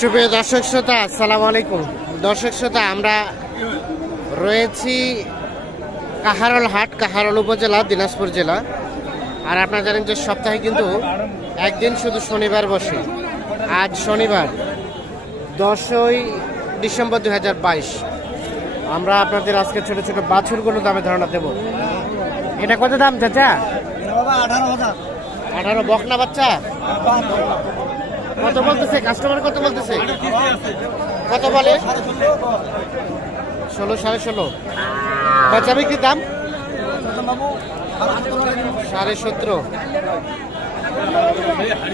সুপ্রিয় দর্শক শ্রোতা, আসসালামু আলাইকুম। দর্শক শ্রোতা, আমরা রয়েছি কাহারোল হাট, কাহারোল উপজেলা, দিনাজপুর জেলা। আর আপনারা জানেন যে সপ্তাহে কিন্তু একদিন শুধু শনিবার বসে। আজ শনিবার 10ই ডিসেম্বর 2022। আমরা আপনাদের আজকে ছোট ছোট বাছুরগুলো দামে ধারণা দেব। এটা কত দাম চাচা? 18। বকনা বাচ্চা কত বলতেছে কাস্টমার? কত বলতেছে? কত বলে? 16, 16.5। বেচা বিক্রির দাম 17.5।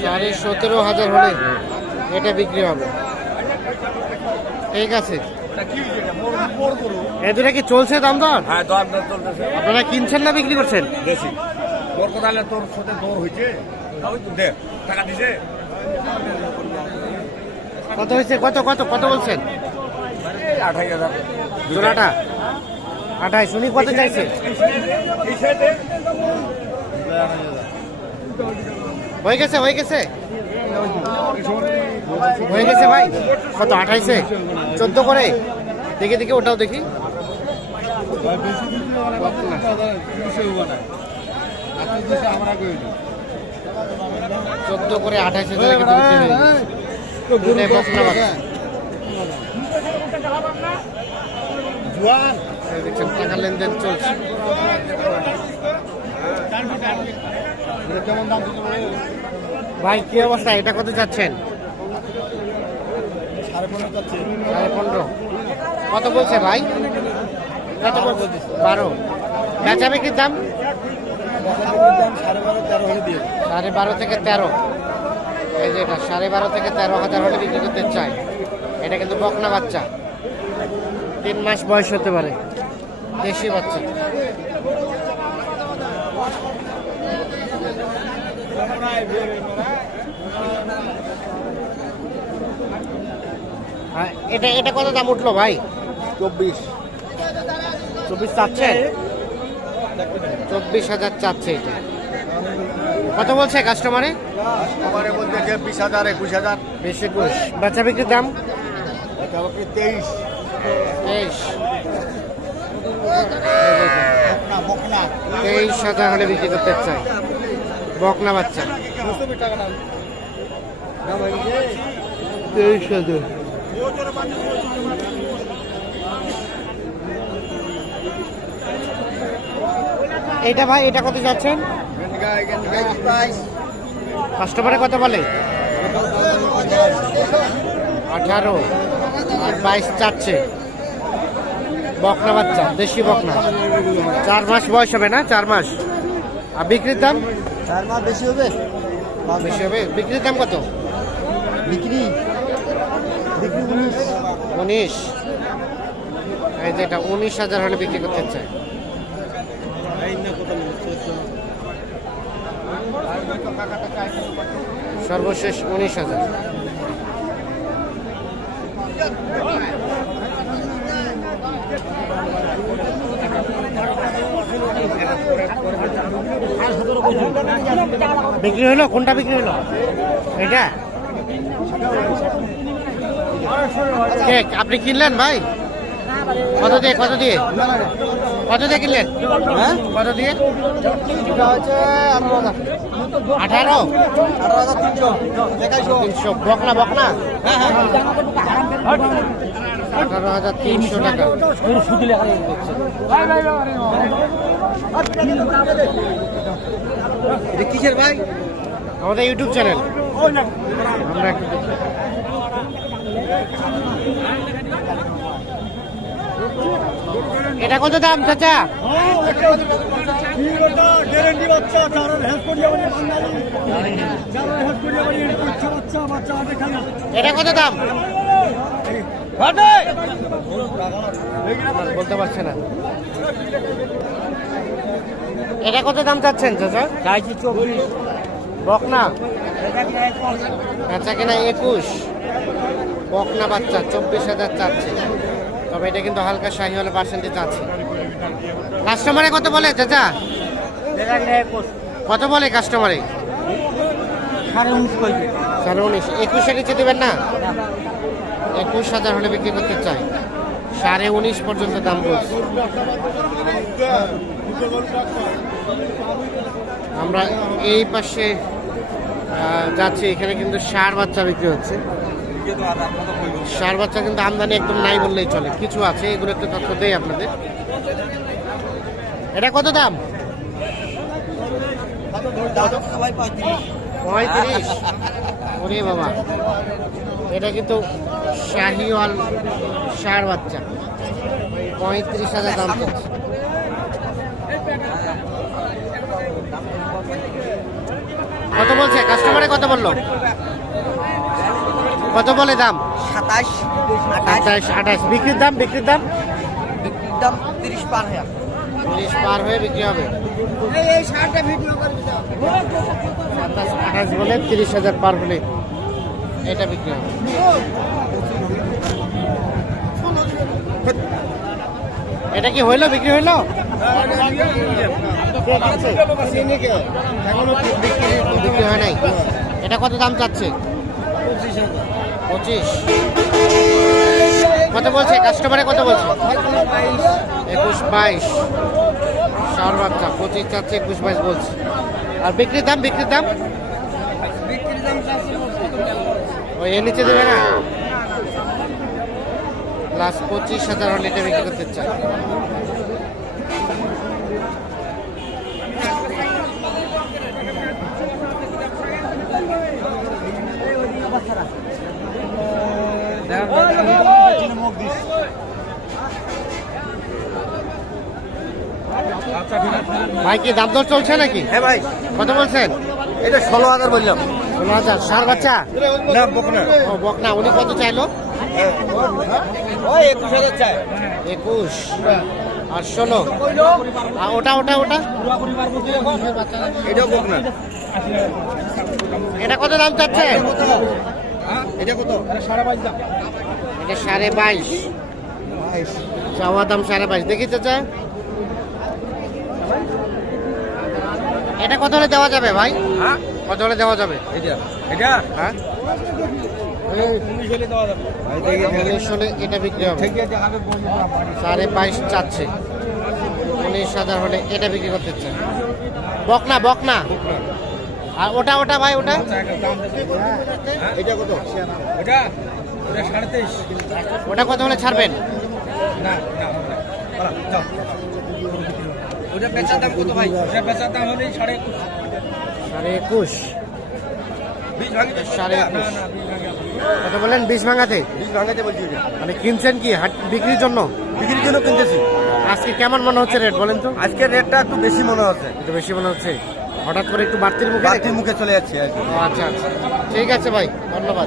17,500 হলে এটা বিক্রি হবে। ঠিক আছে, এ দুটা কি চলছে দাম দর? হ্যাঁ, দর চলতেছে। আপনারা কিনছেন না বিক্রি করছেন? বেশি তোর কোথায় তোর সাথে দর হয়েছে, দে টাকা দিছে। কত হয়েছে? কত কত কত বলছেন? 28,000 জোড়াটা 28। শুনি কত চাইছে? হয়ে গেছে হয়ে গেছে হয়ে গেছে ভাই। কত? 28-এ 14 করে। দেখে দেখে ওটাও দেখি। 14 করে 28,000 দেখছেন টাকা লেনদেন চলছে। ভাই কি অবস্থা? এটা কত যাচ্ছেন? 15.5। কত বলছে ভাই? কত বলছে? 12। বেচা বিক্রির দাম 12.5 থেকে 13। এই যে এটা 12.5 থেকে 13,000 হলে বিক্রি করতে চাই। এটা কিন্তু বকনা বাচ্চা, 3 মাস বয়স হতে পারে, দেশি বাচ্চা। এটা এটা কত দাম উঠলো ভাই? 24 চাচ্ছে? 24,000 চাচ্ছে। এটা কত বলছে কাস্টমারে? আমার মধ্যে 20,000 21,000 বেশি 21। বেচা বিক্রির দাম 23। 23,000 হলে বিক্রি করতে চাই। বকনা বাচ্চা 23,000। এটা ভাই এটা কত যাচ্ছেন? কাস্টমারে কত বলে? 18 আর 22 চাচ্ছে। বকনা বাচ্চা, দেশি বকনা, 4 মাস বয়স হবে না? 4 মাস। আর বিক্রির দাম? 4 মাস বেশি হবে। বেশি হবে। বিক্রির দাম কত? বিক্রি 19। এই যে এটা 19,000 হলে বিক্রি করতে চাই। সর্বশেষ 19,000। বিক্রি হলো? কোনটা বিক্রি হলো? এটা আপনি কিনলেন ভাই? কত দিয়ে? কত দিয়ে? কত দিয়ে কিনলেন? হ্যাঁ, কত দিয়ে? 18। 300। বকনা বকনা 18,300 টাকা। এটা কিসের ভাই? আমাদের ইউটিউব চ্যানেল। আমরা একটু দেখি। এটা কত দাম চাচা? এটা কত দাম? বলতে পারছে না। এটা কত দাম চাচ্ছেন চাচা? চাইছি 24। বকনা বেচা কিনা 21। বকনা বাচ্চা 24,000 চাচ্ছে। তবে এটা কিন্তু হালকা শাহিওয়াল পার্সেন্টে চাচ্ছে। কাস্টমারে কত বলে চাচা? কত বলে কাস্টমারে? 19.5 19.5 21-এর নিচে দেবেন না? 21,000 হলে বিক্রি করতে চাই। 19.5 পর্যন্ত দাম বলছে। আমরা এই পাশে যাচ্ছি, এখানে কিন্তু ষাঁড় বাচ্চা বিক্রি হচ্ছে। ষাঁড় বাচ্চা কিন্তু আমদানি একদম নাই বললেই চলে, কিছু আছে, এগুলো একটু তথ্য দেই আপনাদের। এটা কত দাম? 35। ওরে বাবা, এটা কিন্তু শাহিওয়াল ষাঁড় বাচ্চা, 35,000 দাম চাচ্ছে। কত বলছে কাস্টমারে? কত বললো? কত বলে দাম? 27, 28, 28। বিক্রির দাম? বিক্রির দাম বিক্রির দাম 30 পার হয়ে 30 পার হয়ে বিক্রি হবে। 27, 28 বলে 30,000 পার হলে এটা বিক্রি হবে। এটা কি হইলো? বিক্রি হইলো? এখনো বিক্রি হয় নাই। এটা কত দাম চাচ্ছে? 25। কত বলছে কাস্টমারে? কত বলছে? 21, 22। ষাঁড় বাচ্চা 25 চাচ্ছে, 21, 22 বলছে। আর বিক্রির দাম? বিক্রির দাম ওই এর নিচে দেবে না? লাস্ট 25,000 হলে এটা বিক্রি করতে চাই। ভাই কি দাম দর চলছে নাকি? হ্যাঁ ভাই, কত বলছেন? এটা 16,000 বললাম। 16,000। ষাঁড় বাচ্চা? না বকনা, ও বকনা। উনি কত চাইলো? ওই 21,000 চাই। 21 আর 16। আর ওটা ওটা ওটা এটাও বকনা। এটা কত দাম চাচ্ছে? এটা কত? এটা 22.5। চাওয়া দাম 22.5। দেখি চাচা, এটা কত হলে দেওয়া যাবে ভাই? হ্যাঁ, কত হলে দেওয়া যাবে? এটা হ্যাঁ, 19 দেওয়া যাবে। 19 হলে এটা বিক্রি হবে। 22.5 চাচ্ছে, 19,000 হলে এটা বিক্রি করতে চায়। বকনা বকনা। আর ওটা ওটা ভাই ওটা এটা কত? এটা 23.5। ওটা কত হলে ছাড়বেন? না না, যাও। ওটা বেচার দাম কত ভাই? ওটা বেচার দাম হলে 21.5। 21.5। 20 ভাঙিতে? 21.5। না, 20 ভাঙে। কত বলেন? 20 ভাঙাতে? 20 ভাঙাতে বলছি ওটা। মানে কিনছেন কি হাট বিক্রির জন্য? বিক্রির জন্য কিনতেছি। আজকে কেমন মনে হচ্ছে রেট বলেন তো? আজকের রেটটা একটু বেশি মনে হচ্ছে, একটু বেশি মনে হচ্ছে, হঠাৎ করে একটু বাড়তির মুখে? বাড়তির মুখে চলে যাচ্ছে আর কি। ও আচ্ছা আচ্ছা, ঠিক আছে ভাই, ধন্যবাদ।